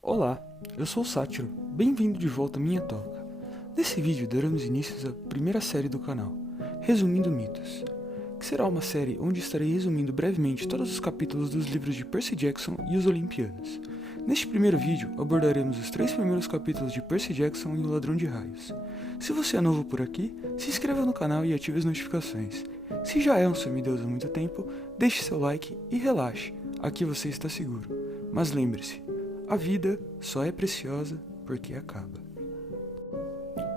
Olá, eu sou o Sátiro, bem-vindo de volta à minha toca. Nesse vídeo daremos início à primeira série do canal, Resumindo Mitos, que será uma série onde estarei resumindo brevemente todos os capítulos dos livros de Percy Jackson e os Olimpianos. Neste primeiro vídeo abordaremos os 3 primeiros capítulos de Percy Jackson e o Ladrão de Raios. Se você é novo por aqui, se inscreva no canal e ative as notificações. Se já é um semideus há muito tempo, deixe seu like e relaxe, aqui você está seguro. Mas lembre-se, a vida só é preciosa porque acaba.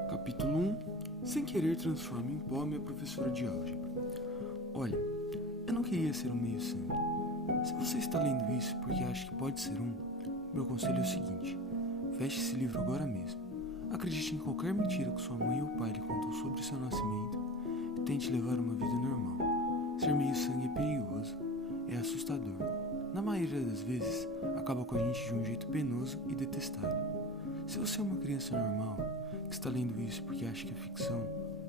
Capítulo 1. Sem querer transforma em pó minha professora de álgebra. Olha, eu não queria ser um meio-sangue. Se você está lendo isso porque acha que pode ser um, meu conselho é o seguinte: feche esse livro agora mesmo. Acredite em qualquer mentira que sua mãe ou pai lhe contou sobre seu nascimento e tente levar uma vida normal. Ser meio-sangue é perigoso, é assustador. Na maioria das vezes, acaba com a gente de um jeito penoso e detestável. Se você é uma criança normal, que está lendo isso porque acha que é ficção,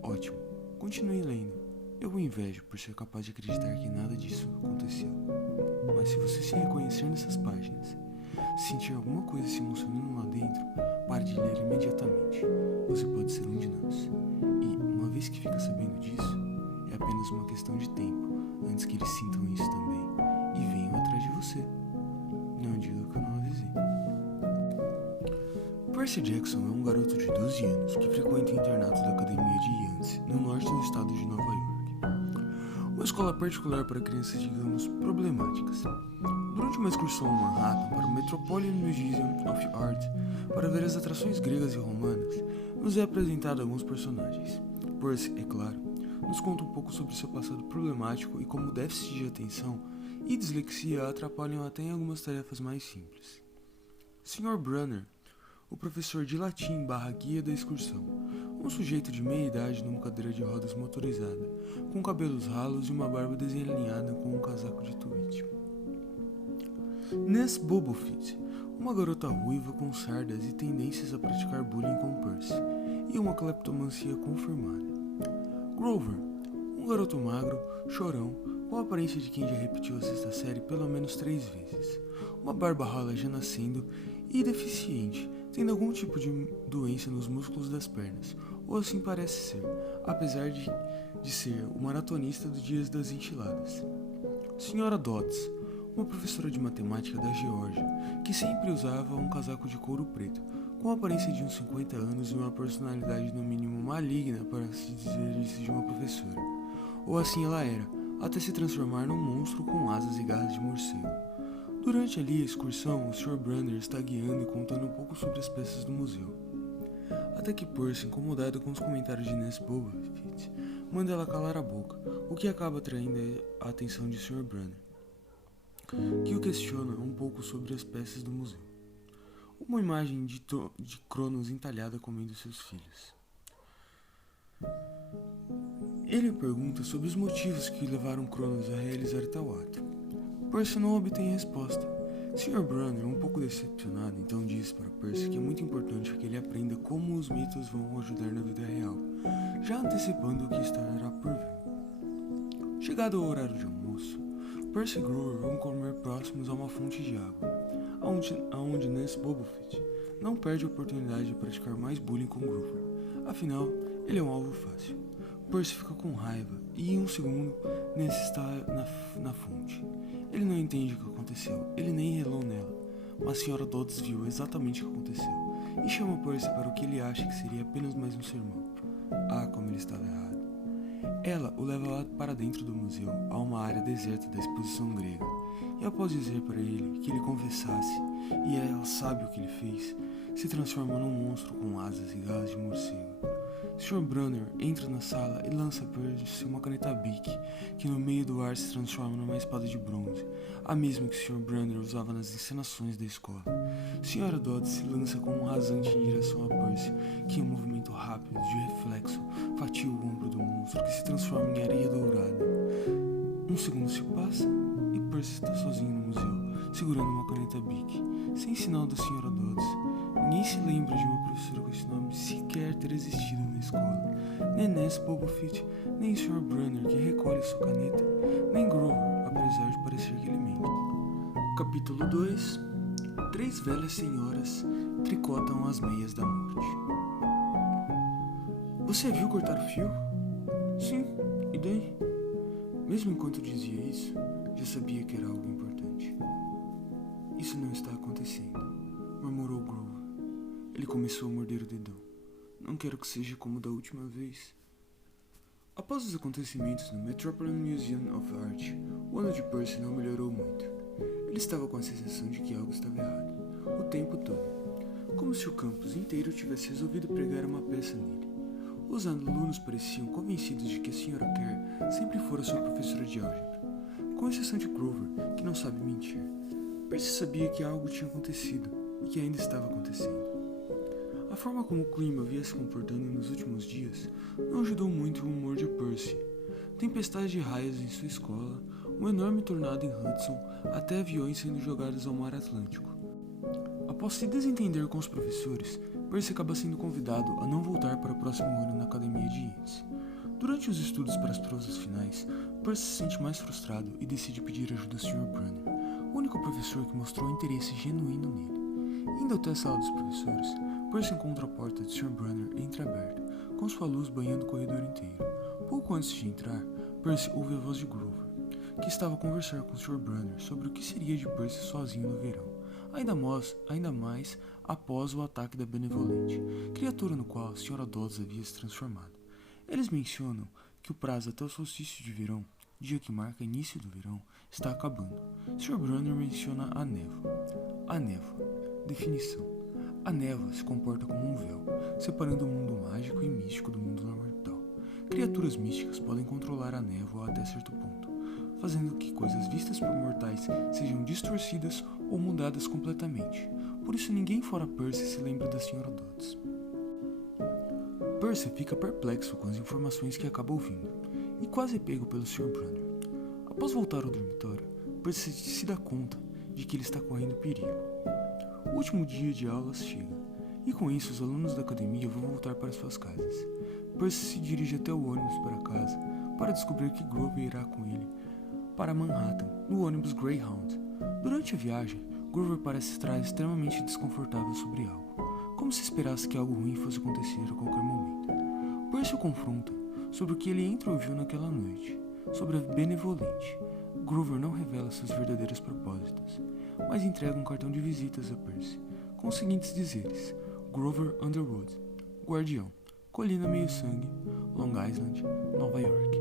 ótimo, continue lendo. Eu o invejo por ser capaz de acreditar que nada disso aconteceu. Mas se você se reconhecer nessas páginas, sentir alguma coisa se emocionando lá dentro, pare de ler imediatamente. Você pode ser um de nós. E, uma vez que fica sabendo disso, é apenas uma questão de tempo antes que eles sintam isso também e venham atrás de você. Não diga que eu não avisei. Percy Jackson é um garoto de 12 anos que frequenta o internato da Academia de Yance, no norte do estado de Nova York. Uma escola particular para crianças, digamos, problemáticas. Durante uma excursão a Manhattan para o Metropolitan Museum of Art para ver as atrações gregas e romanas, nos é apresentado alguns personagens. Percy, é claro, nos conta um pouco sobre seu passado problemático e como o déficit de atenção e dislexia atrapalham até em algumas tarefas mais simples. Sr. Brunner, o professor de latim / guia da excursão, um sujeito de meia idade numa cadeira de rodas motorizada, com cabelos ralos e uma barba desalinhada com um casaco de tweed. Ness Bobofit, uma garota ruiva com sardas e tendências a praticar bullying com Percy, e uma cleptomancia confirmada. Grover, um garoto magro, chorão, com a aparência de quem já repetiu a 6ª série pelo menos 3 vezes, uma barba rala já nascendo e deficiente, tendo algum tipo de doença nos músculos das pernas, ou assim parece ser, apesar de ser o maratonista dos dias das enchiladas. Sra. Dodds, uma professora de matemática da Geórgia, que sempre usava um casaco de couro preto, com a aparência de uns 50 anos e uma personalidade no mínimo maligna para se dizer isso de uma professora. Ou assim ela era, até se transformar num monstro com asas e garras de morcego. Durante ali a excursão, o Sr. Brunner está guiando e contando um pouco sobre as peças do museu. Até que Percy, incomodado com os comentários de Ness Bobofit, manda ela calar a boca, o que acaba atraindo a atenção de Sr. Brunner, que o questiona um pouco sobre as peças do museu. Uma imagem de Cronos entalhada comendo seus filhos. Ele pergunta sobre os motivos que levaram Cronos a realizar tal ato. Percy não obtém resposta. Sr. Brunner, um pouco decepcionado, então diz para Percy que é muito importante que ele aprenda como os mitos vão ajudar na vida real, já antecipando o que estará por vir. Chegado o horário de almoço, Percy e Grover vão comer próximos a uma fonte de água, aonde Ness Bobofit não perde a oportunidade de praticar mais bullying com Grover, afinal, ele é um alvo fácil. Percy fica com raiva e em um segundo, Ness está na fonte. Ele não entende o que aconteceu, ele nem relou nela, mas a Sra. Dodds viu exatamente o que aconteceu e chama Percy para o que ele acha que seria apenas mais um sermão. Ah, como ele estava errado. Ela o leva lá para dentro do museu, a uma área deserta da exposição grega, e após dizer para ele que ele confessasse, e ela sabe o que ele fez, se transforma num monstro com asas e garras de morcego. Sr. Brunner entra na sala e lança a Percy uma caneta Bic, que no meio do ar se transforma numa espada de bronze, a mesma que Sr. Brunner usava nas encenações da escola. Sra. Dodds se lança com um rasante em direção a Percy, que em um movimento rápido de reflexo fatia o ombro do monstro, que se transforma em areia dourada. Um segundo se passa e Percy está sozinho no museu, segurando uma caneta Bic, sem sinal da Sra. Dodds. Ninguém se lembra de uma professora com esse nome sequer ter existido na escola. Nem Ness Bobofit, nem Sr. Brunner, que recolhe sua caneta, nem Grover, apesar de parecer que ele mente. Capítulo 2. Três velhas senhoras tricotam as meias da morte. Você viu cortar o fio? Sim, e daí? Mesmo enquanto dizia isso, já sabia que era algo importante. Isso não está acontecendo, murmurou Grover. Ele começou a morder o dedão. Não quero que seja como da última vez. Após os acontecimentos no Metropolitan Museum of Art, o ano de Percy não melhorou muito. Ele estava com a sensação de que algo estava errado, o tempo todo, como se o campus inteiro tivesse resolvido pregar uma peça nele. Os alunos pareciam convencidos de que a Sra. Kerr sempre fora sua professora de álgebra, com exceção de Grover, que não sabe mentir. Percy sabia que algo tinha acontecido e que ainda estava acontecendo. A forma como o clima havia se comportando nos últimos dias não ajudou muito o humor de Percy. Tempestades de raios em sua escola, um enorme tornado em Hudson, até aviões sendo jogados ao mar Atlântico. Após se desentender com os professores, Percy acaba sendo convidado a não voltar para o próximo ano na academia de Hades. Durante os estudos para as provas finais, Percy se sente mais frustrado e decide pedir ajuda ao Sr. Brunner, o único professor que mostrou interesse genuíno nele. Indo até a sala dos professores, Percy encontra a porta de Sr. Brunner entreaberta, com sua luz banhando o corredor inteiro. Pouco antes de entrar, Percy ouve a voz de Grover, que estava a conversar com o Sr. Brunner sobre o que seria de Percy sozinho no verão, ainda mais após o ataque da Benevolente, criatura no qual a Sra. Dodds havia se transformado. Eles mencionam que o prazo até o solstício de verão, dia que marca início do verão, está acabando. Sr. Brunner menciona a névoa. A névoa. Definição. A névoa se comporta como um véu, separando o mundo mágico e místico do mundo mortal. Criaturas místicas podem controlar a névoa até certo ponto, fazendo que coisas vistas por mortais sejam distorcidas ou mudadas completamente. Por isso ninguém fora Percy se lembra da Sra. Dodds. Percy fica perplexo com as informações que acaba ouvindo, e quase é pego pelo Sr. Brunner. Após voltar ao dormitório, Percy se dá conta de que ele está correndo perigo. O último dia de aulas chega, e com isso os alunos da academia vão voltar para suas casas. Percy se dirige até o ônibus para casa para descobrir que Grover irá com ele para Manhattan no ônibus Greyhound. Durante a viagem, Grover parece estar extremamente desconfortável sobre algo, como se esperasse que algo ruim fosse acontecer a qualquer momento. Percy o confronta sobre o que ele ouviu naquela noite, sobre a Benevolente. Grover não revela seus verdadeiros propósitos, mas entrega um cartão de visitas a Percy, com os seguintes dizeres: Grover Underwood, Guardião, Colina Meio Sangue, Long Island, Nova York.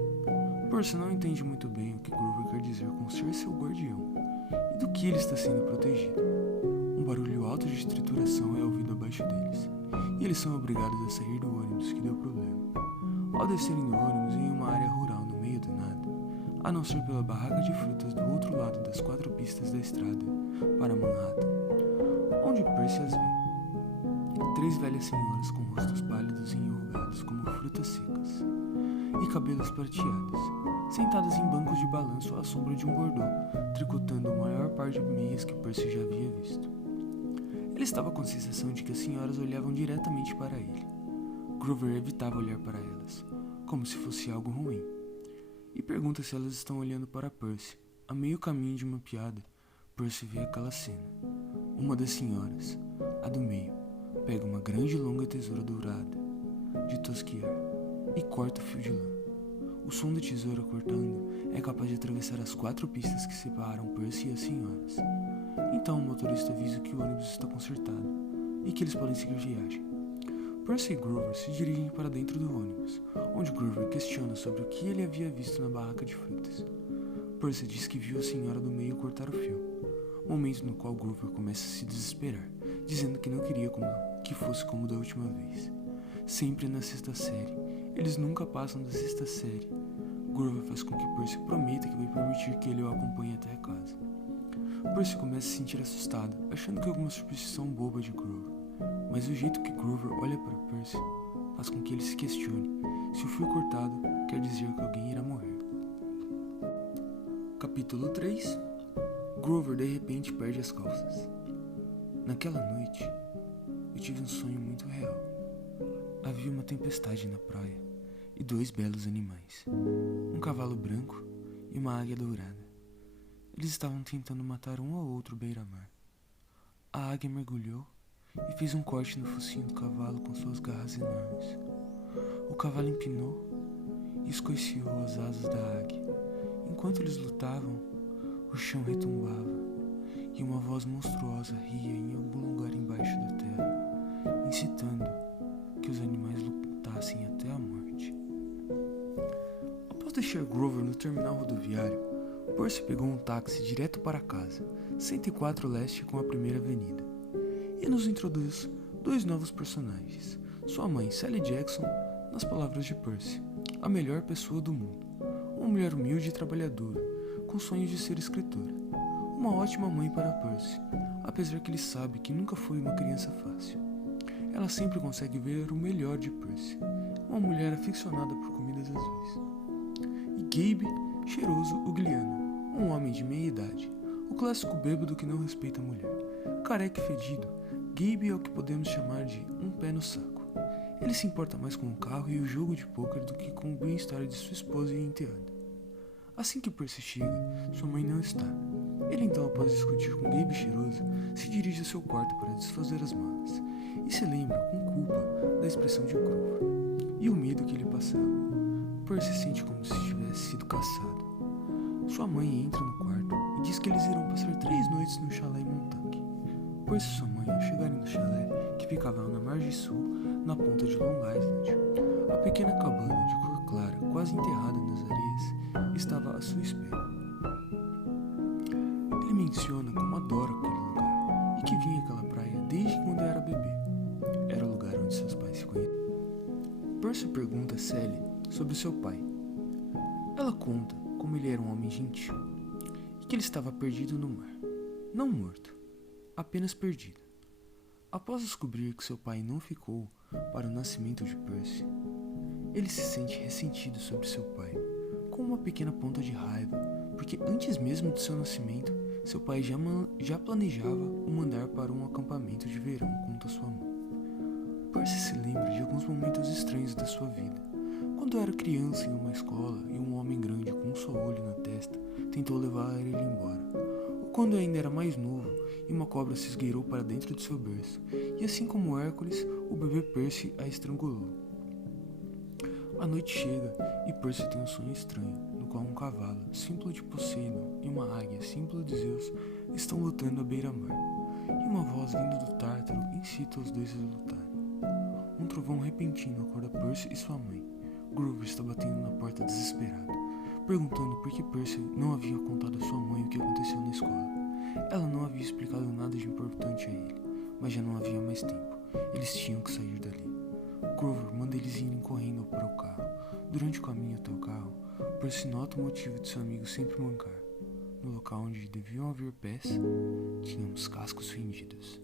Percy não entende muito bem o que Grover quer dizer com ser seu guardião, e do que ele está sendo protegido. Um barulho alto de trituração é ouvido abaixo deles, e eles são obrigados a sair do ônibus que deu problema. Ao descerem do ônibus em uma área rural no meio do nada, a não ser pela barraca de frutas do outro lado das 4 pistas da estrada para Manhattan, onde Percy as vê. 3 velhas senhoras com rostos pálidos e enrugados como frutas secas, e cabelos prateados, sentadas em bancos de balanço à sombra de um bordô, tricotando o maior par de meias que Percy já havia visto. Ele estava com a sensação de que as senhoras olhavam diretamente para ele. Grover evitava olhar para elas, como se fosse algo ruim, e pergunta se elas estão olhando para Percy. A meio caminho de uma piada, Percy vê aquela cena. Uma das senhoras, a do meio, pega uma grande e longa tesoura dourada, de tosquiar, e corta o fio de lã. O som da tesoura cortando é capaz de atravessar as 4 pistas que separam Percy e as senhoras. Então o motorista avisa que o ônibus está consertado e que eles podem seguir viagem. Percy e Grover se dirigem para dentro do ônibus, onde Grover questiona sobre o que ele havia visto na barraca de frutas. Percy diz que viu a senhora do meio cortar o fio, momento no qual Grover começa a se desesperar, dizendo que não queria que fosse como da última vez. Sempre na 6ª série, eles nunca passam da 6ª série. Grover faz com que Percy prometa que vai permitir que ele o acompanhe até a casa. Percy começa a se sentir assustado, achando que é alguma superstição boba de Grover. Mas o jeito que Grover olha para Percy faz com que ele se questione se o fio cortado quer dizer que alguém irá morrer. Capítulo 3. Grover de repente perde as calças. Naquela noite, eu tive um sonho muito real. Havia uma tempestade na praia e 2 belos animais, um cavalo branco e uma águia dourada. Eles estavam tentando matar um ao outro beira-mar. A águia mergulhou e fez um corte no focinho do cavalo com suas garras enormes. O cavalo empinou e escoiciou as asas da águia. Enquanto eles lutavam, o chão retumbava e uma voz monstruosa ria em algum lugar embaixo da terra, incitando que os animais lutassem até a morte. Após deixar Grover no terminal rodoviário, Percy pegou um táxi direto para casa, 104 Leste com a primeira avenida, e nos introduz dois novos personagens. Sua mãe, Sally Jackson, nas palavras de Percy, a melhor pessoa do mundo, uma mulher humilde e trabalhadora, com sonhos de ser escritora. Uma ótima mãe para Percy, apesar que ele sabe que nunca foi uma criança fácil. Ela sempre consegue ver o melhor de Percy, uma mulher aficionada por comidas azuis. E Gabe, cheiroso ugliano, um homem de meia idade, o clássico bêbado que não respeita a mulher. Careca e fedido, Gabe é o que podemos chamar de um pé no saco. Ele se importa mais com o carro e o jogo de pôquer do que com o bem-estar de sua esposa e enteada. Assim que Percy chega, sua mãe não está. Ele então, após discutir com Gabe cheiroso, se dirige ao seu quarto para desfazer as malas e se lembra com culpa da expressão de Grover e o medo que ele passava. Percy sente como se tivesse sido caçado. Sua mãe entra no quarto e diz que eles irão passar 3 noites no chalé em Montauk. Percy e sua mãe, ao chegarem no chalé, que ficava na margem sul, na ponta de Long Island, a pequena cabana de cor clara, quase enterrada nas areias, estava à sua espera. Ele menciona como adora aquele lugar e que vinha àquela praia desde quando era bebê. Era o lugar onde seus pais se conheceram. Percy pergunta a Sally sobre seu pai. Ela conta como ele era um homem gentil e que ele estava perdido no mar. Não morto, apenas perdido. Após descobrir que seu pai não ficou para o nascimento de Percy, ele se sente ressentido sobre seu pai, com uma pequena ponta de raiva, porque antes mesmo de seu nascimento, seu pai já planejava o mandar para um acampamento de verão junto a sua mãe. Percy se lembra de alguns momentos estranhos da sua vida, quando era criança em uma escola e um homem grande com um só olho na testa tentou levar ele embora, ou quando ainda era mais novo e uma cobra se esgueirou para dentro de seu berço, e assim como Hércules, o bebê Percy a estrangulou. A noite chega e Percy tem um sonho estranho, no qual um cavalo, símbolo de Poseidon, e uma águia, símbolo de Zeus, estão lutando à beira-mar, e uma voz vindo do Tártaro incita os dois a lutarem. Um trovão repentino acorda Percy e sua mãe. Grover está batendo na porta desesperado, perguntando por que Percy não havia contado a sua mãe o que aconteceu na escola. Ela não havia explicado nada de importante a ele, mas já não havia mais tempo. Eles tinham que sair dali. Grover manda eles irem correndo para o carro. Durante o caminho até o carro, Percy nota o motivo de seu amigo sempre mancar. No local onde deviam haver pés, tínhamos cascos fendidos.